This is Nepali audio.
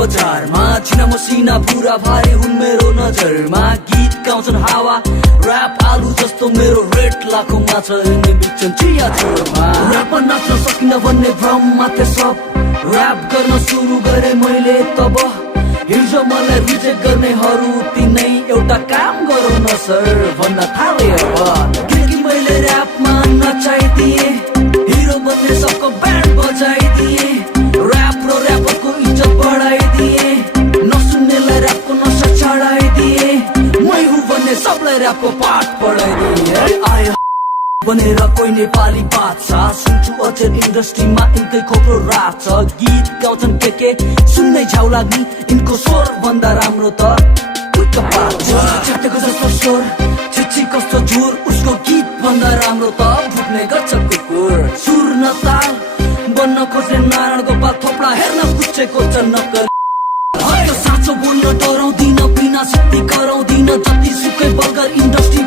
बजारमा छिना मसिना पुरा भारी हुन् मेरो नजरमा गीत गाउँछन् हावा ऱ्याप आलु जस्तो मेरो रेट लाखौँमा छ यिनी बिचन चिया छोरमा ऱ्याप नाच्न सकिन भन्ने भ्रम मात्रै सब ऱ्याप गर्न सुरु गरे मैले तब हिजो मलाई रिजेक्ट गर्नेहरू तिनै एउटा काम गरौ न सर भन्न थाले अब किनकि मैले ऱ्यापमा नचाइदिए हिरो बन्ने सबको ब्यान्ड बजाइदिए ऱ्याप र ऱ्यापरको इज्जत बढाइदिए नसुन्नेलाई ऱ्यापको नशा चढाइदिए मै हुँ भन्ने सबलाई ऱ्यापको पाठ पढाइदिए आयो बनेर कोही नेपाली बादशाह सुन्छु अझै इन्डस्ट्रीमा यिनकै खोक्रो ऱ्याप छ गीत गाउँछन् के सुन्नै झ्याउ लाग्ने यिनको स्वर भन्दा राम्रो त चट्टेको जस्तो स्वर छिछि कस्तो झुर उसको गीत भन्दा राम्रो त फुट्ने गर्छ कुकुर सुर न ताल बन्न खोज्ने नारायण गोपाल थोप्ला हेर्न कुचेको छ नक्कल साँचो बोल्न डराउँदिन बिना शक्ति गराउँदिन जति सुकै बगर इन्डस्ट्री